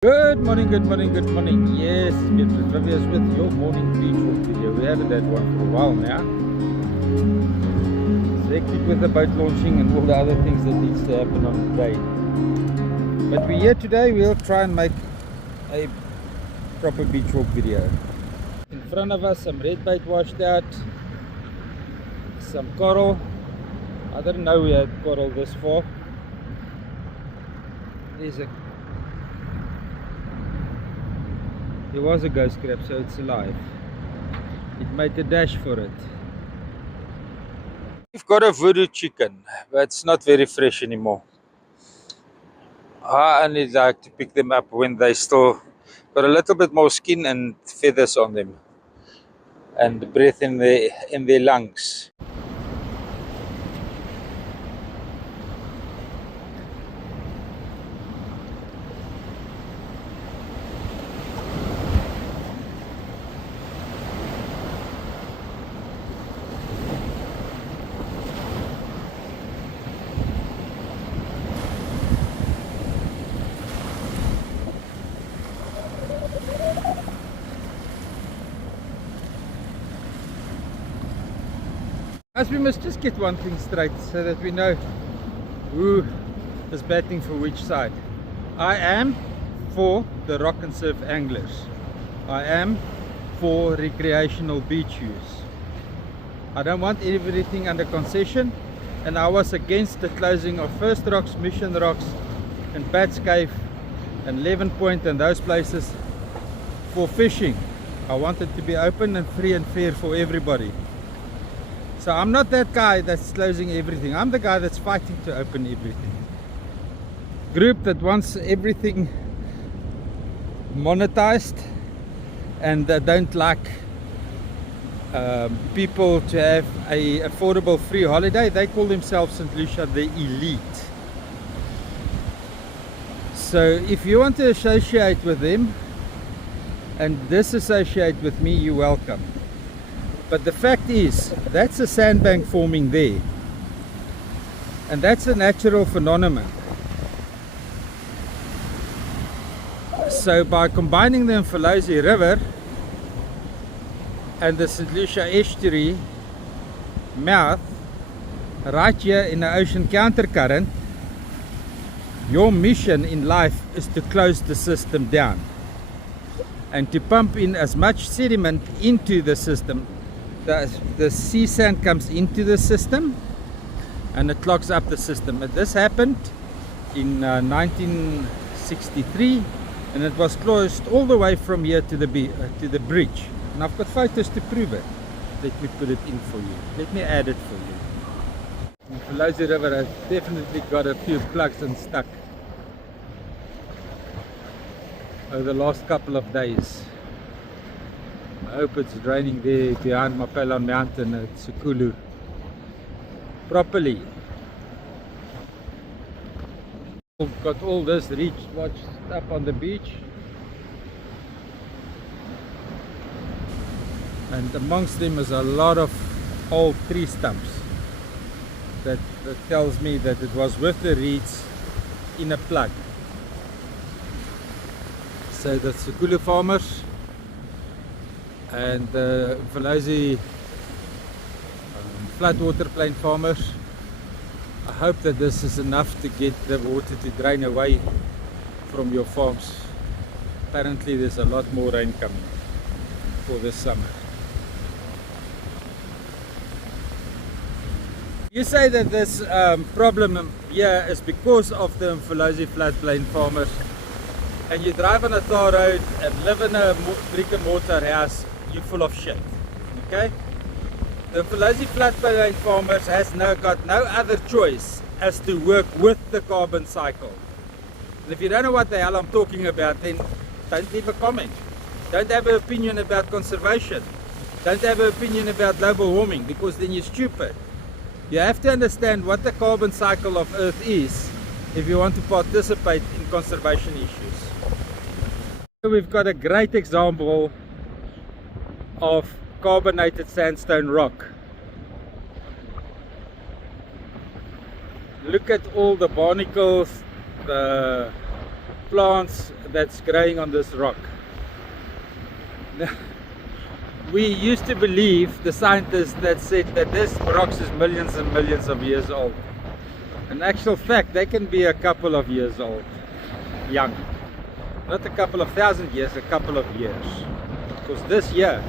Good morning, good morning, good morning. Yes, Beatrice Ravias with your morning beach walk video. We haven't had one for a while now. It's hectic with the boat launching and all the other things that needs to happen on the day. But we're here today. We'll try and make a proper beach walk video. In front of us, some red bait washed out, some coral. I didn't know we had coral this far. There was a ghost crab, so it's alive. It made a dash for it. We've got a voodoo chicken, but it's not very fresh anymore. I only like to pick them up when they still got a little bit more skin and feathers on them, and breath in their lungs. As we must just get one thing straight so that we know who is batting for which side. I am for the rock and surf anglers. I am for recreational beach use. I don't want everything under concession, and I was against the closing of First Rocks, Mission Rocks and Bats Cave and Leven Point and those places for fishing. I want it to be open and free and fair for everybody. So I'm not that guy that's closing everything. I'm the guy that's fighting to open everything. Group that wants everything monetized and that don't like people to have a affordable free holiday. They call themselves St. Lucia the elite. So if you want to associate with them and disassociate with me, you're welcome. But the fact is, that's a sandbank forming there, and that's a natural phenomenon. So by combining the Mfolozi River and the St. Lucia estuary mouth right here in the ocean countercurrent, your mission in life is to close the system down and to pump in as much sediment into the system. The sea sand comes into the system and it clogs up the system. And this happened in 1963, and it was closed all the way from here to the bridge. And I've got photos to prove it. Let me put it in for you. Let me add it for you. The Mfolozi River has definitely got a few plugs and stuck over the last couple of days. I hope it's draining there behind Mapelon Mountain at Sekulu properly. We've got all this reach washed up on the beach, and amongst them is a lot of old tree stumps that tells me that it was with the reeds in a plug. So the Sekulu farmers and the Mfolozi floodwater plain farmers, I hope that this is enough to get the water to drain away from your farms. Apparently there's a lot more rain coming for this summer. You say that this problem here is because of the Mfolozi floodplain farmers, and you drive on a tar road and live in a brick and mortar house, you're full of shit. Okay? The Mfolozi floodplain farmers has got no other choice as to work with the carbon cycle. And if you don't know what the hell I'm talking about, then don't leave a comment. Don't have an opinion about conservation. Don't have an opinion about global warming, because then you're stupid. You have to understand what the carbon cycle of Earth is if you want to participate in conservation issues. We've got a great example of carbonated sandstone rock. Look at all the barnacles, the plants that's growing on this rock. Now, we used to believe, the scientists that said that this rock is millions and millions of years old. In actual fact, they can be a couple of years old, young. Not a couple of thousand years, a couple of years. Because this here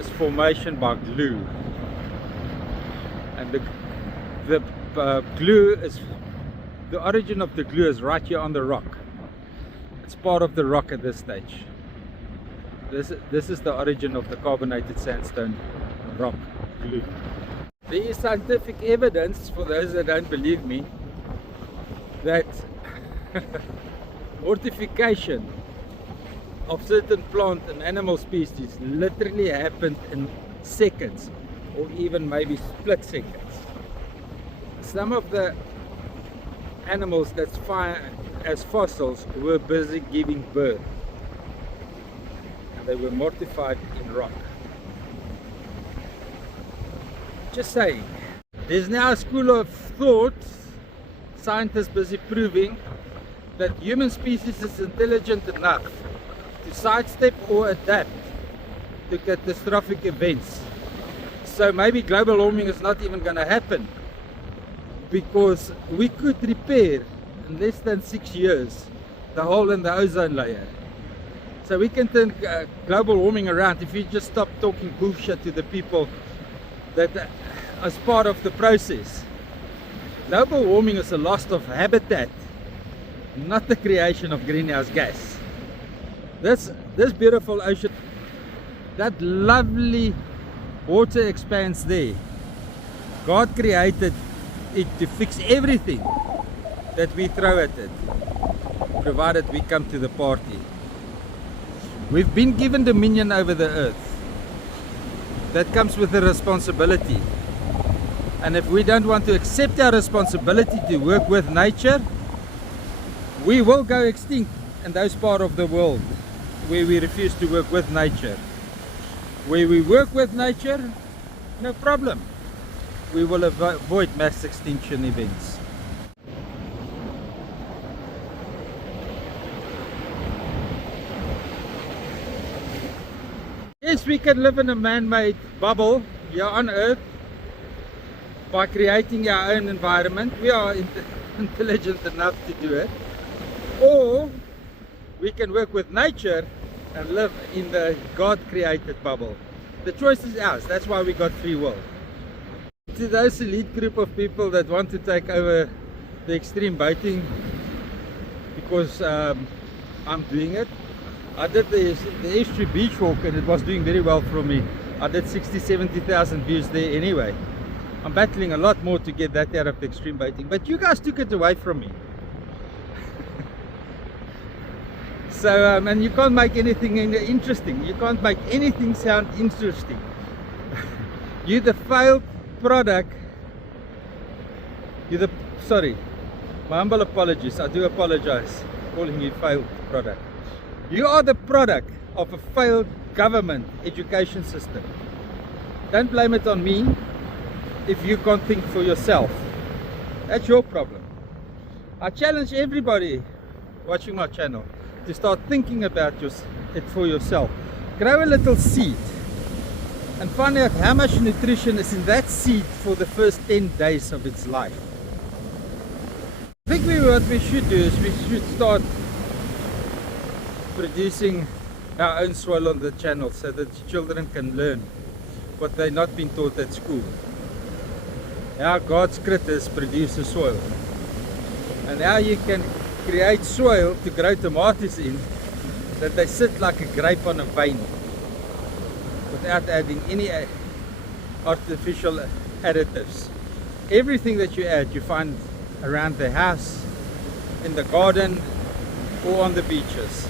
is formation by glue. And the glue is, the origin of the glue is right here on the rock. It's part of the rock at this stage. This is the origin of the carbonated sandstone rock glue. There is scientific evidence, for those that don't believe me, that mortification of certain plant and animal species literally happened in seconds, or even maybe split seconds. Some of the animals that's found as fossils were busy giving birth. They were mortified in rock. Just saying. There's now a school of thought, scientists busy proving that human species is intelligent enough to sidestep or adapt to catastrophic events. So maybe global warming is not even going to happen, because we could repair in less than 6 years the hole in the ozone layer. So we can turn global warming around if you just stop talking bullshit to the people that as part of the process. Global warming is a loss of habitat, not the creation of greenhouse gas. This beautiful ocean, that lovely water expanse there, God created it to fix everything that we throw at it, provided we come to the party. We've been given dominion over the earth. That comes with a responsibility. And if we don't want to accept our responsibility to work with nature, we will go extinct in those parts of the world where we refuse to work with nature. Where we work with nature, no problem. We will avoid mass extinction events. Yes, we can live in a man-made bubble here on Earth by creating our own environment. We are intelligent enough to do it. Or we can work with nature and live in the God-created bubble. The choice is ours. That's why we got free will. To those elite group of people that want to take over the extreme boating because I'm doing it. I did the estuary beach walk and it was doing very well for me. I did 60,000-70,000 views there anyway. I'm battling a lot more to get that out of the extreme boating, but you guys took it away from me. So and you can't make anything interesting. You can't make anything sound interesting. You're the failed product. Sorry, my humble apologies. I do apologize for calling you failed product. You are the product of a failed government education system. Don't blame it on me if you can't think for yourself. That's your problem. I challenge everybody watching my channel to start thinking about it for yourself. Grow a little seed and find out how much nutrition is in that seed for the first 10 days of its life. I think what we should do is we should start producing our own soil on the channel so that children can learn what they've not been taught at school. How God's critters produce the soil, and how you can create soil to grow tomatoes in that they sit like a grape on a vine without adding any artificial additives. Everything that you add you find around the house, in the garden, or on the beaches.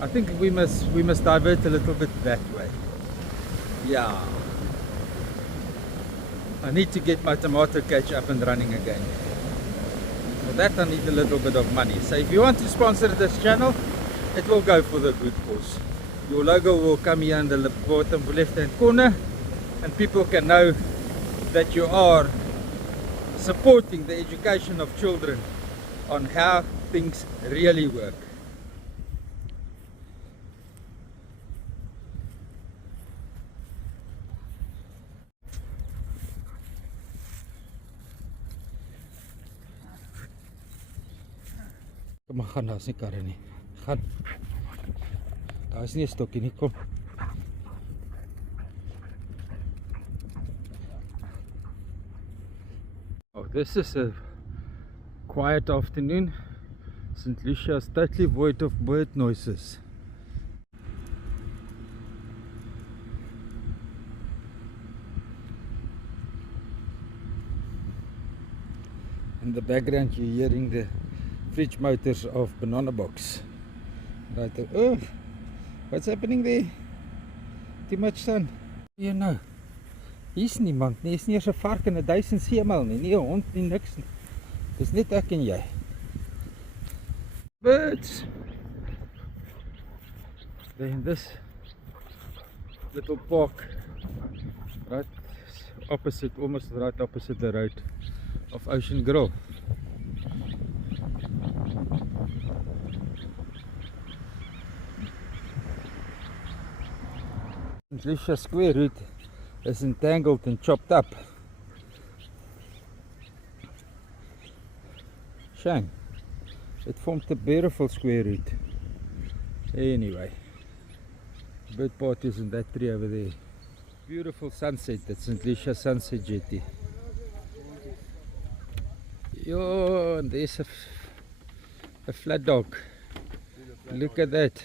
I think we must divert a little bit that way. Yeah. I need to get my tomato cage up and running again. For that I need a little bit of money. So if you want to sponsor this channel, it will go for the good cause. Your logo will come here in the bottom left hand corner, and people can know that you are supporting the education of children on how things really work. Kom maar gaan, daar is nie karre nie. Gaan. Daar is nie 'n stokkie nie, kom. Oh, this is a quiet afternoon. St. Lucia is totally void of bird noises. In the background you're hearing the fridge motors of Banana Box. Right there. Oh, what's happening there? Too much sun. You know. Hier's niemand nie, hier's nie eens 'n vark en 'n duisend seemal nie, nie 'n hond nie, niks nie. Dis net ek en jy. Birds. They're in this little park, right opposite, almost right opposite the road of Ocean Grove. Lucia square route is entangled and chopped up. Shame. It formed a beautiful square route. Anyway, bird parties in that tree over there. Beautiful sunset at St. Lucia Sunset Jetty. Yo, and there's a flat dog. Look at that.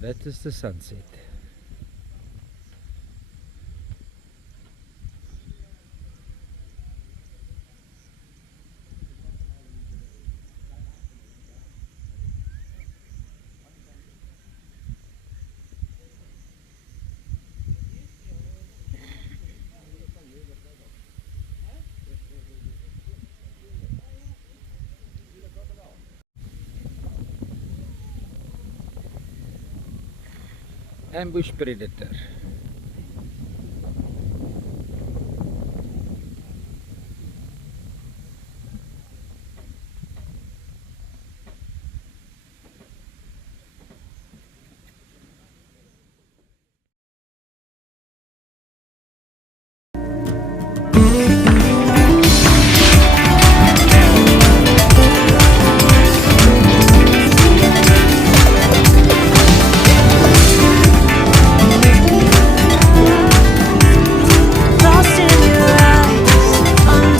That is the sunset. Ambush predator.